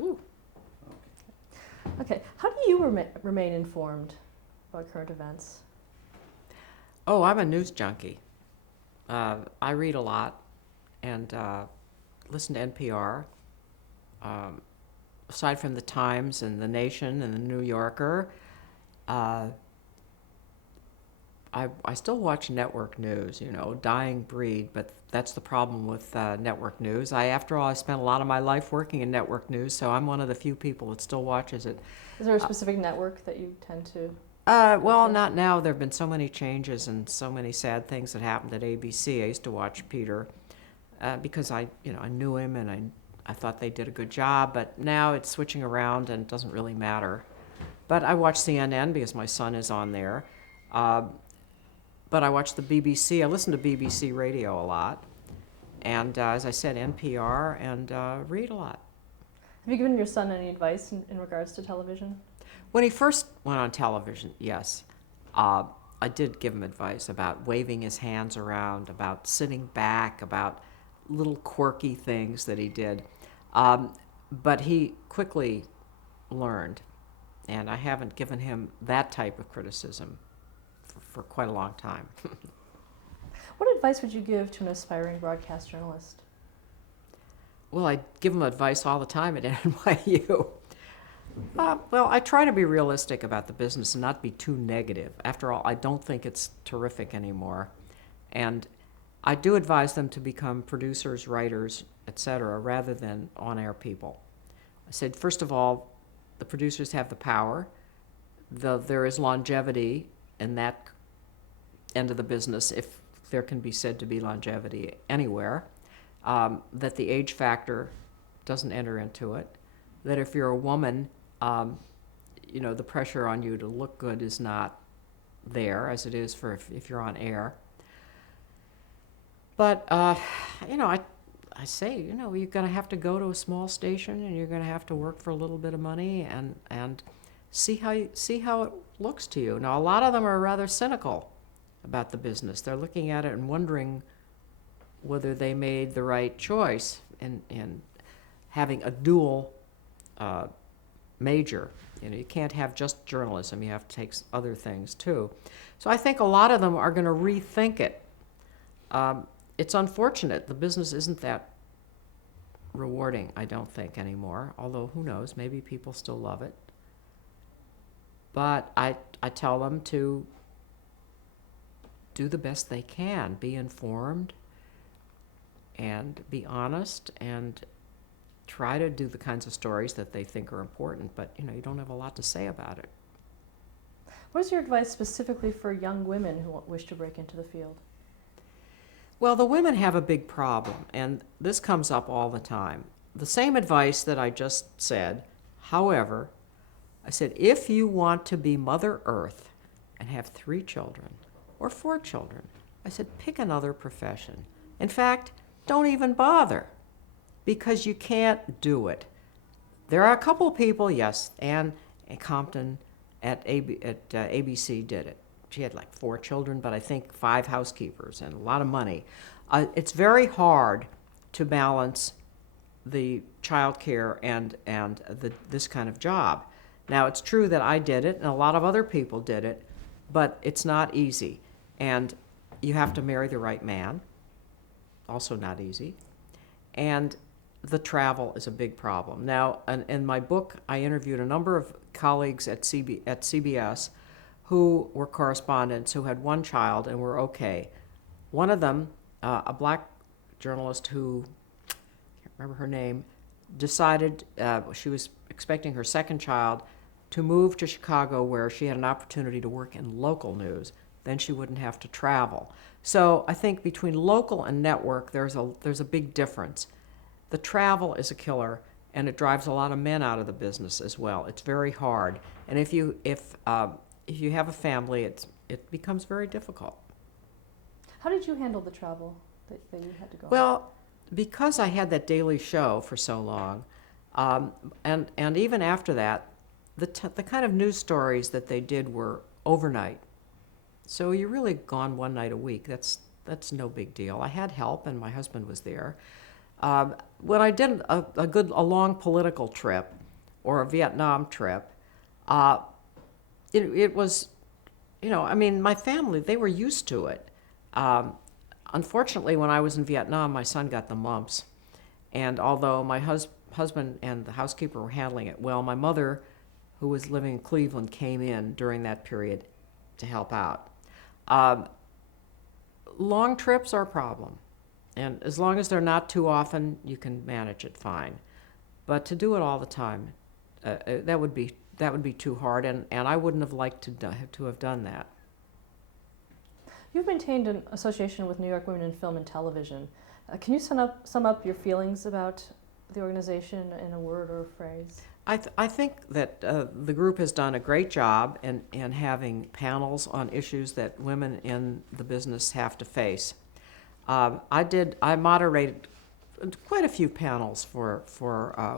Ooh. Okay. How do you remain informed about current events? Oh, I'm a news junkie. I read a lot and listen to NPR. Um, Aside from the Times and the Nation and the New Yorker, uh, I still watch network news, dying breed, but that's the problem with network news. After all, I spent a lot of my life working in network news, so I'm one of the few people that still watches it. Is there a specific network that you tend to go Well, to? not now. There have been so many changes and so many sad things that happened at ABC. I used to watch Peter because I knew him and I thought they did a good job, but now it's switching around and it doesn't really matter. But I watch CNN because my son is on there. Uh, but I watch the BBC. I listen to BBC radio a lot. And as I said, NPR and read a lot. Have you given your son any advice in regards to television? When he first went on television, yes, I did give him advice about waving his hands around, about sitting back, about little quirky things that he did. But he quickly learned, and I haven't given him that type of criticism for quite a long time. What advice would you give to an aspiring broadcast journalist? Well, I give him advice all the time at NYU. Well, I try to be realistic about the business and not be too negative. After all, I don't think it's terrific anymore. And I do advise them to become producers, writers, etc., rather than on-air people. I said, first of all, the producers have the power. There is longevity in that end of the business, if there can be said to be longevity anywhere. That the age factor doesn't enter into it. That if you're a woman, the pressure on you to look good is not there as it is for if you're on air. But I say, you're going to have to go to a small station and you're going to have to work for a little bit of money and see how it looks to you. Now, a lot of them are rather cynical about the business. They're looking at it and wondering whether they made the right choice in having a dual major. You can't have just journalism. You have to take other things too. So I think a lot of them are going to rethink it. It's unfortunate. The business isn't that rewarding, I don't think, anymore. Although, who knows? Maybe people still love it. But I tell them to do the best they can. Be informed and be honest and try to do the kinds of stories that they think are important, but you don't have a lot to say about it. What is your advice specifically for young women who wish to break into the field? Well, the women have a big problem, and this comes up all the time. The same advice that I just said, however, I said, if you want to be Mother Earth and have 3 children or 4 children, I said, pick another profession. In fact, don't even bother, because you can't do it. There are a couple of people, yes, Ann Compton at ABC did it. She had like 4 children, but I think 5 housekeepers and a lot of money. It's very hard to balance the child care and this kind of job. Now, it's true that I did it and a lot of other people did it, but it's not easy. And you have to marry the right man, also not easy. And the travel is a big problem. Now, in my book, I interviewed a number of colleagues at CBS who were correspondents who had 1 child and were okay. One of them, a black journalist who, I can't remember her name, decided she was expecting her 2nd child to move to Chicago, where she had an opportunity to work in local news. Then she wouldn't have to travel. So I think between local and network, there's a big difference. The travel is a killer, and it drives a lot of men out of the business as well. It's very hard, and if you have a family, it becomes very difficult. How did you handle the travel that you had to go on? Well, because I had that daily show for so long, and even after that, the kind of news stories that they did were overnight. So you're really gone 1 night a week. That's no big deal. I had help, and my husband was there. When I did a long political trip or a Vietnam trip, uh, it was, I mean, my family, they were used to it. Um, Unfortunately, when I was in Vietnam, my son got the mumps. And although my husband and the housekeeper were handling it well, my mother, who was living in Cleveland, came in during that period to help out. Um, Long trips are a problem. And as long as they're not too often, you can manage it fine. But to do it all the time, that would be too hard, and I wouldn't have liked to have done that. You've maintained an association with New York Women in Film and Television. Can you sum up your feelings about the organization in a word or a phrase? I think that the group has done a great job in having panels on issues that women in the business have to face. I moderated quite a few panels for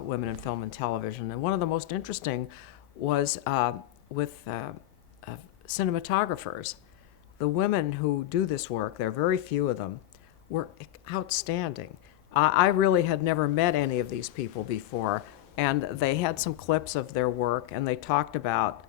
women in film and television, and one of the most interesting was with cinematographers. The women who do this work, there are very few of them, were outstanding. I really had never met any of these people before, and they had some clips of their work, and they talked about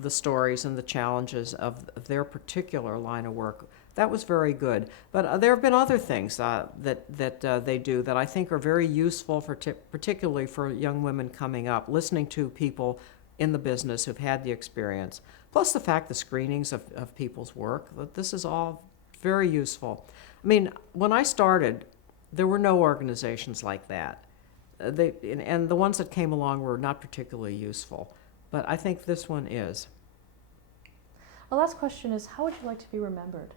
the stories and the challenges of their particular line of work. That was very good. But there have been other things that they do that I think are very useful, particularly for young women coming up, listening to people in the business who've had the experience. Plus the fact the screenings of people's work, that this is all very useful. I mean, when I started, there were no organizations like that. And the ones that came along were not particularly useful. But I think this one is. The last question is, how would you like to be remembered?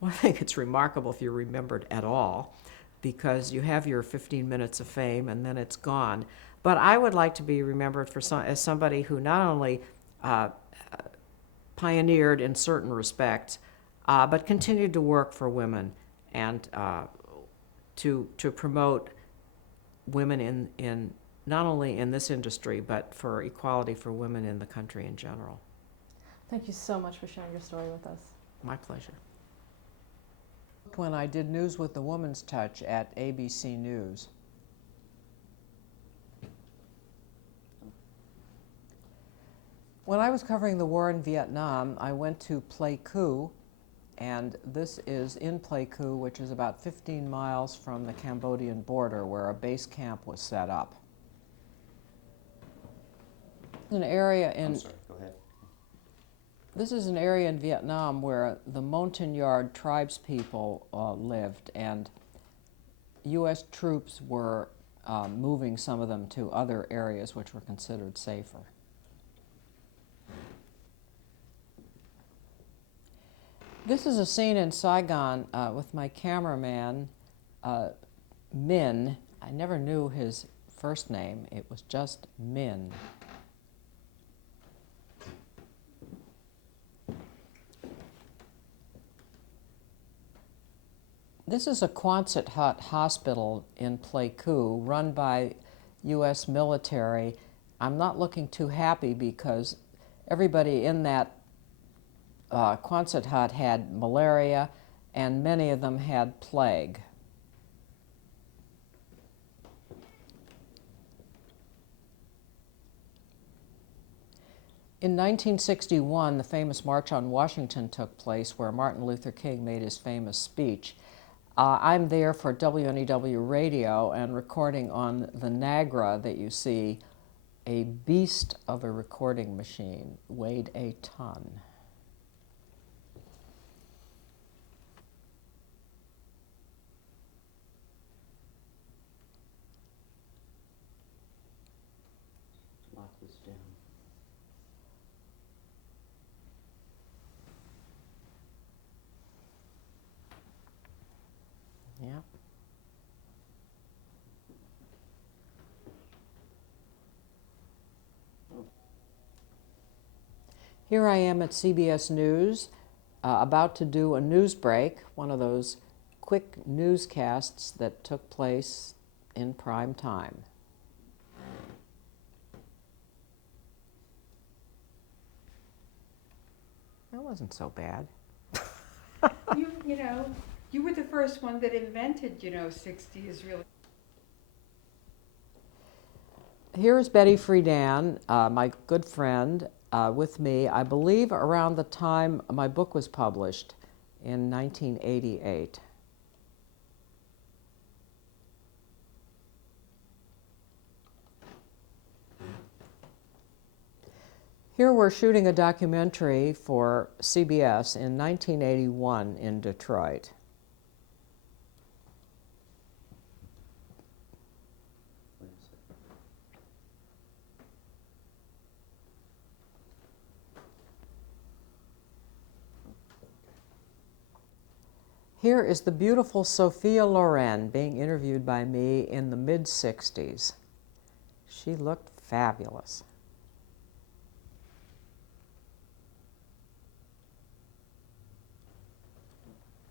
Well, I think it's remarkable if you're remembered at all, because you have your 15 minutes of fame and then it's gone. But I would like to be remembered as somebody who not only pioneered in certain respects, but continued to work for women and to promote women in not only in this industry, but for equality for women in the country in general. Thank you so much for sharing your story with us. My pleasure. When I did News with the Woman's Touch at ABC News. When I was covering the war in Vietnam, I went to Pleiku, and this is in Pleiku, which is about 15 miles from the Cambodian border, where a base camp was set up. An area in I'm sorry, go ahead. This is an area in Vietnam where the Montagnard tribespeople lived, and U.S. troops were moving some of them to other areas which were considered safer. This is a scene in Saigon with my cameraman, Min. I never knew his first name. It was just Min. This is a Quonset hut hospital in Pleiku run by U.S. military. I'm not looking too happy because everybody in that Quonset hut had malaria, and many of them had plague. In 1961, the famous March on Washington took place, where Martin Luther King made his famous speech. I'm there for WNEW radio and recording on the Nagra that you see, a beast of a recording machine, weighed a ton. Lock this down. Yeah. Here I am at CBS News, about to do a news break, one of those quick newscasts that took place in prime time. That wasn't so bad. You know, You were the first one that invented, 60 is really. Here's Betty Friedan, my good friend, with me, I believe around the time my book was published in 1988. Here we're shooting a documentary for CBS in 1981 in Detroit. Wait a second. Here is the beautiful Sophia Loren being interviewed by me in the mid-60s. She looked fabulous.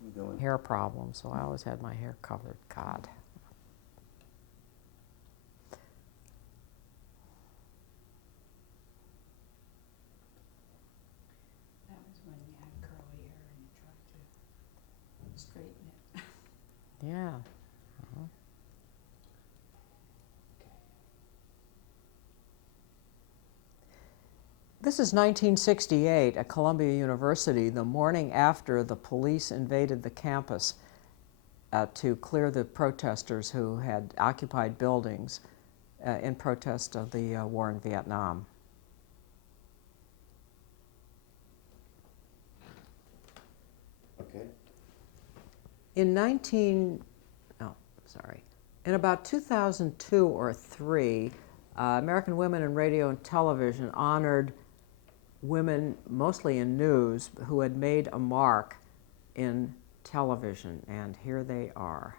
You going? Hair problem, so I always had my hair covered. God. That was when you had curly hair and you tried to straighten it. Yeah. This is 1968 at Columbia University, the morning after the police invaded the campus to clear the protesters who had occupied buildings in protest of the war in Vietnam. Okay. In about 2002 or 3, American Women in Radio and Television honored women, mostly in news, who had made a mark in television, and here they are.